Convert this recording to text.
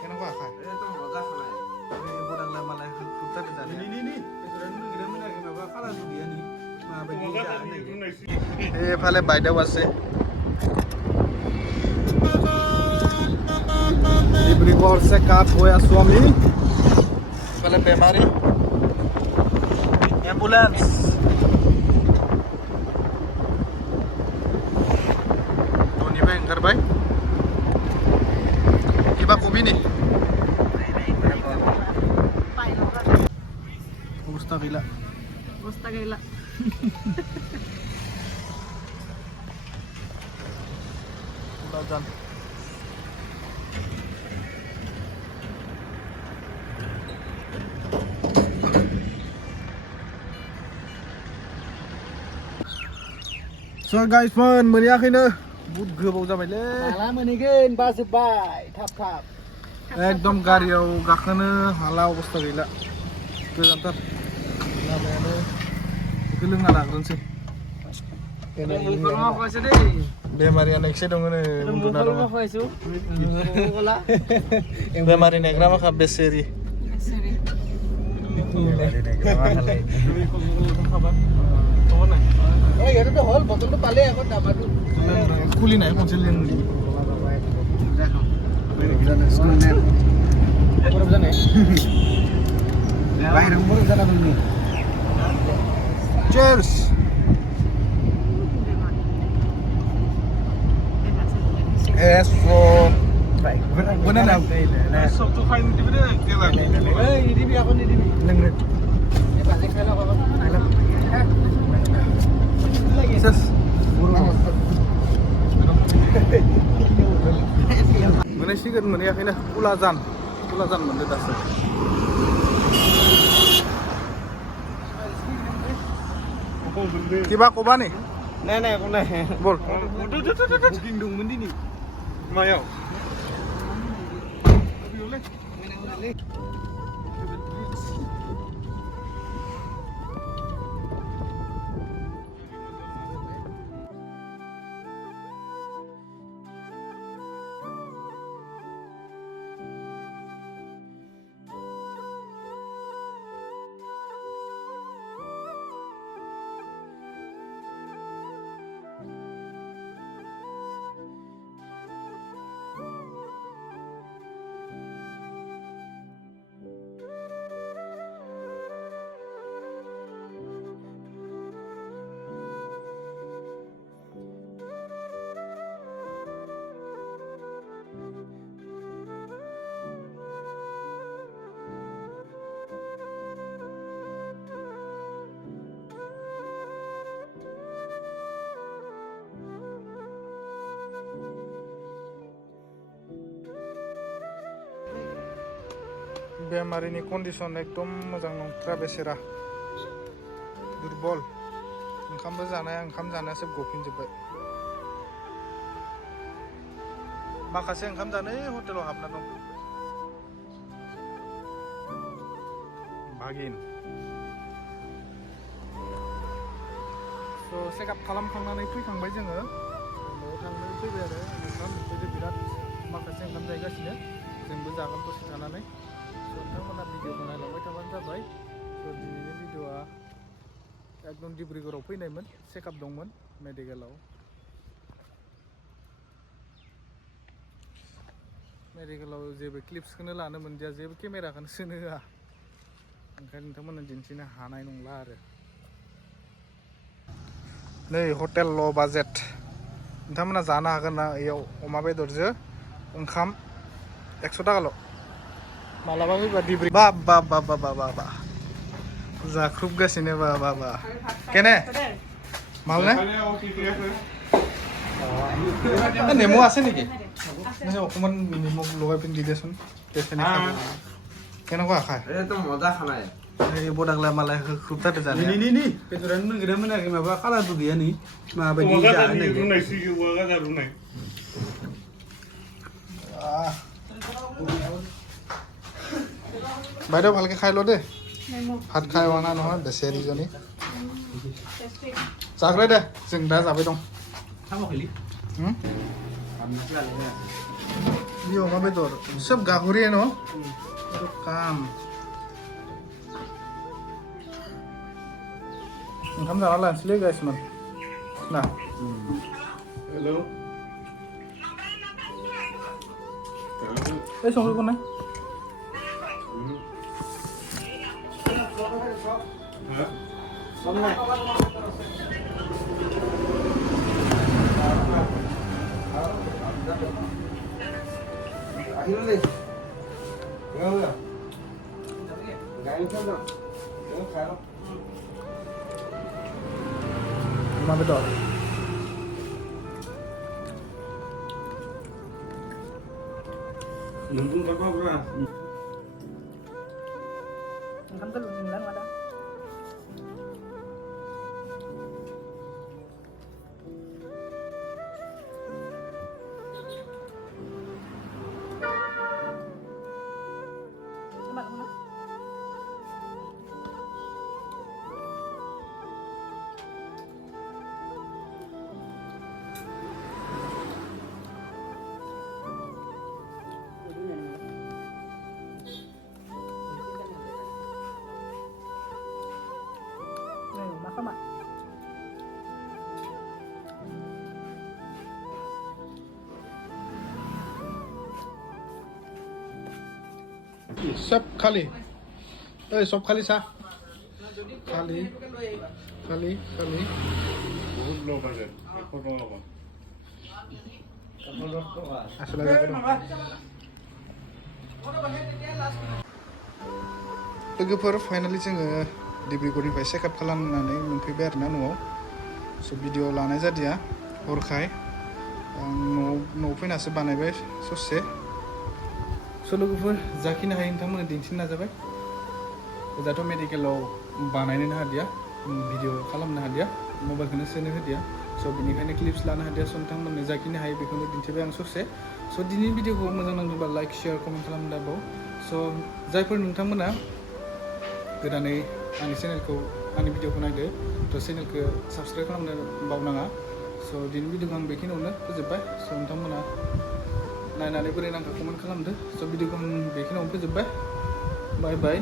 কেনেকুৱা খাই একদম মজা খানা এইবোৰ আগলে মানে খুবটা জানে এইফালে বাইদেউ আছে ডিব্ৰুগড় চেকআপ হৈ আছো আমি এইফালে বেমাৰী এম্বুলেন্স ধনীবাই ओंखारबाय কিবা কবি নি অবস্থা গিলা जान So guys man मोनैयाखैनो बहुत गोबाव जाबायलै माला मोनहैगोन बाजोब्बाय थाब एकदम गारियाव गाखोनो हाला अबस्था गैला गोजानथार लामायानो बेखौ लोंना लाग्रोनोसै बेमारिया नेक्से दङ नो उन्दुना दङ बेमारि नेग्रा माखा बेसेरि बेमारि नेग्रा माखालाय ओइ हेरु हल बोतल तो पाले এখন ডাবাটো खुली নাই खनसे लों स्कुल ने बरफ जाने बाहेराव बरफ जाना दंनो Cheers Eso Bener na Sok tu kain di mana ओइ इदि बियाखौ इदि Lengre ए बाजे खाला बाबा Ses मोनैसिगोन मोनैयाखैनो कुलाजान मोनदो दासो किबा कबा नी নাই নাই একো নাই বল বুকিং দंमोन दिनि मायाव बेमारिनि कन्डिशन एकदम मोजां नंथ्रा बेसेरा दुर्बल ओंखाम जानायासो गफिनजोब्बाय माखासे ओंखाम जानो हटेलाव हाबना दं भागिन स' चेकआप खालामखांनानै फैखांबाय जोङो न'आव थांनो फैबाय आरो ओंखाम उखैदो बिराद माखासे ओंखाम जाहैगासिनो जोंबो जागोन दसे थानानै नोंथांमोना भिडिअखौ नायलांबाय थाबानो जाबाय दिनैनि भिडिअआ एकदम डिब्रुगड़आव फैनायमोन चेकआप दंमोन मेडिकेलाव जेबो क्लिप्सखौनो लानो मोनदिया जेबो केमेराखौनो सोनो होआ ओंखायनो नोंथांमोना दिन्थिनो हानाय नंला आरो नै हटेल ल' बाजेट नोंथांमोना जानो हागोन ना इयाव अमा बेदरजों ओंखाम 100 टाकाल' मालाबा फैबा डिब्रुगड़ बा जाख्रुबगासिनो बा केने मालने नेमु আছে নেকি অকমান নিমখ লগাই পিনি দি দেচোন কেনেকুৱা খায় একদম মজা খানা এইবোৰ আগলে মালাই খুবটাতে জানে নি बेदरानो मोनगोना मोनाखै माबा कालारबो गैया नि माबायदि जानो रुनाय বাইদেউ ভালকে খাই ল দেই ভাত খাই অনা নহয় বেচেৰিজনী जाग्रा दे जों दा जाबाय दं बे अमा बेदर सोब गाहरिया न' काम ओंखाम जाना लानोसैलै गाइसमोन ना हेलौ ओइ संख्रिखौनो अमा बेदर नोंबो गाबाब्रा Kan kan bulan ada. Coba mana? Makan mak. सब खाली ओइ सब खाली सा खाली खाली खाली বহুত লোক আছে 100 টাকা আসলে লোगोफोर फाइनालि जोङो डिब्रुगड़निफ्राय चेकआप खालामनानै मोनफैबाय आरोना न'आव स' भिडिअ लानाय जादिया हरखाय आं न'आव फैनासो बानायबाय ससे स' लोगोफोर जाखिनो हायो नोंथांमोननो दिन्थिनो नाजाबाय दाथ' मेडिकेलाव बानायनो हादिया भिडिअ खालामनो हादिया मबाइलखौनो सोनो होदिया स' बिनिखायनो क्लिप्स लानो हादिया स' नोंथांमोननो जाखिनो हायो बेखौनो दिन्थिबाय आं ससे स' दिनैनि भिडिअखौ मोजां नांदोंबा लाइक शेयार कमेन्ट खालामनो दाबाव स' जायफोर नोंथांमोना गोदानै आंनि चेनेलखौ आंनि भिडिअखौ नायदो थ' चेनेलखौ साबस्क्राइब खालामनो बावनाङा स' दिनैनि भिडिअखौ आं बेखिनियावनो फोजोब्बाय स' नोंथांमोना नायनानै बोरै नांखो कमेन्ट खालामदो स' भिडिअखौ आं बेखिनियावनो फोजोब्बाय बाय बाय